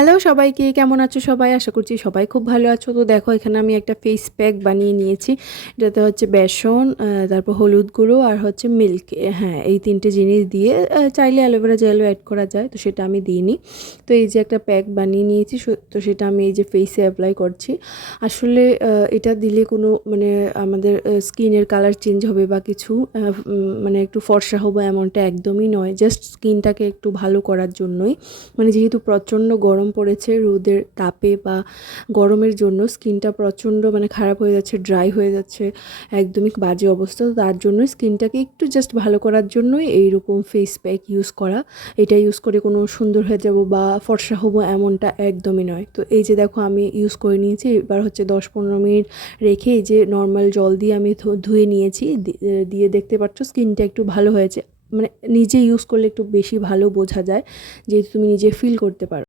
Hello সবাইকে, কেমন আছো সবাই? আশা করছি সবাই খুব ভালো আছো। তো দেখো এখানে আমি একটা ফেস প্যাক বানিয়ে নিয়েছি। এটাতে হচ্ছে বেসন, তারপর হলুদ গুঁড়ো আর হচ্ছে মিল্ক। হ্যাঁ, এই ৩ টে জিনিস দিয়ে চাইলে অ্যালোভেরা জেলও অ্যাড করা যায়, তো সেটা আমি দিইনি। তো এই যে একটা প্যাক বানিয়ে নিয়েছি, তো সেটা আমি এই যে ফেসে অ্যাপ্লাই করছি। আসলে এটা দিলে কোনো মানে আমাদের স্কিনের কালার চেঞ্জ হবে বা কিছু মানে একটু ফর্সা হবো এমনটা একদমই নয়। জাস্ট স্কিনটাকে একটু ভালো করার জন্যই। মানে যেহেতু প্রচণ্ড গরম পড়েছে, রোদের তাপে বা গরমের জন্য স্কিনটা প্রচণ্ড মানে খারাপ হয়ে যাচ্ছে, ড্রাই হয়ে যাচ্ছে, একদমই বাজে অবস্থা। তো তার জন্যই স্কিনটাকে একটু জাস্ট ভালো করার জন্যই এইরকম ফেস প্যাক ইউজ করা। এটা ইউজ করে কোনো সুন্দর হয়ে যাব বা ফর্সা হবো এমনটা একদমই নয়। তো এই যে দেখো আমি ইউজ করে নিয়েছি। এবার হচ্ছে 10-15 মিনিট রেখে এই যে নর্মাল জল দিয়ে আমি ধুয়ে নিয়েছি। দিয়ে দেখতে পাচ্ছ স্কিনটা একটু ভালো হয়েছে। মানে নিজে ইউজ করলে একটু বেশি ভালো বোঝা যায়, যেহেতু তুমি নিজে ফিল করতে পারো।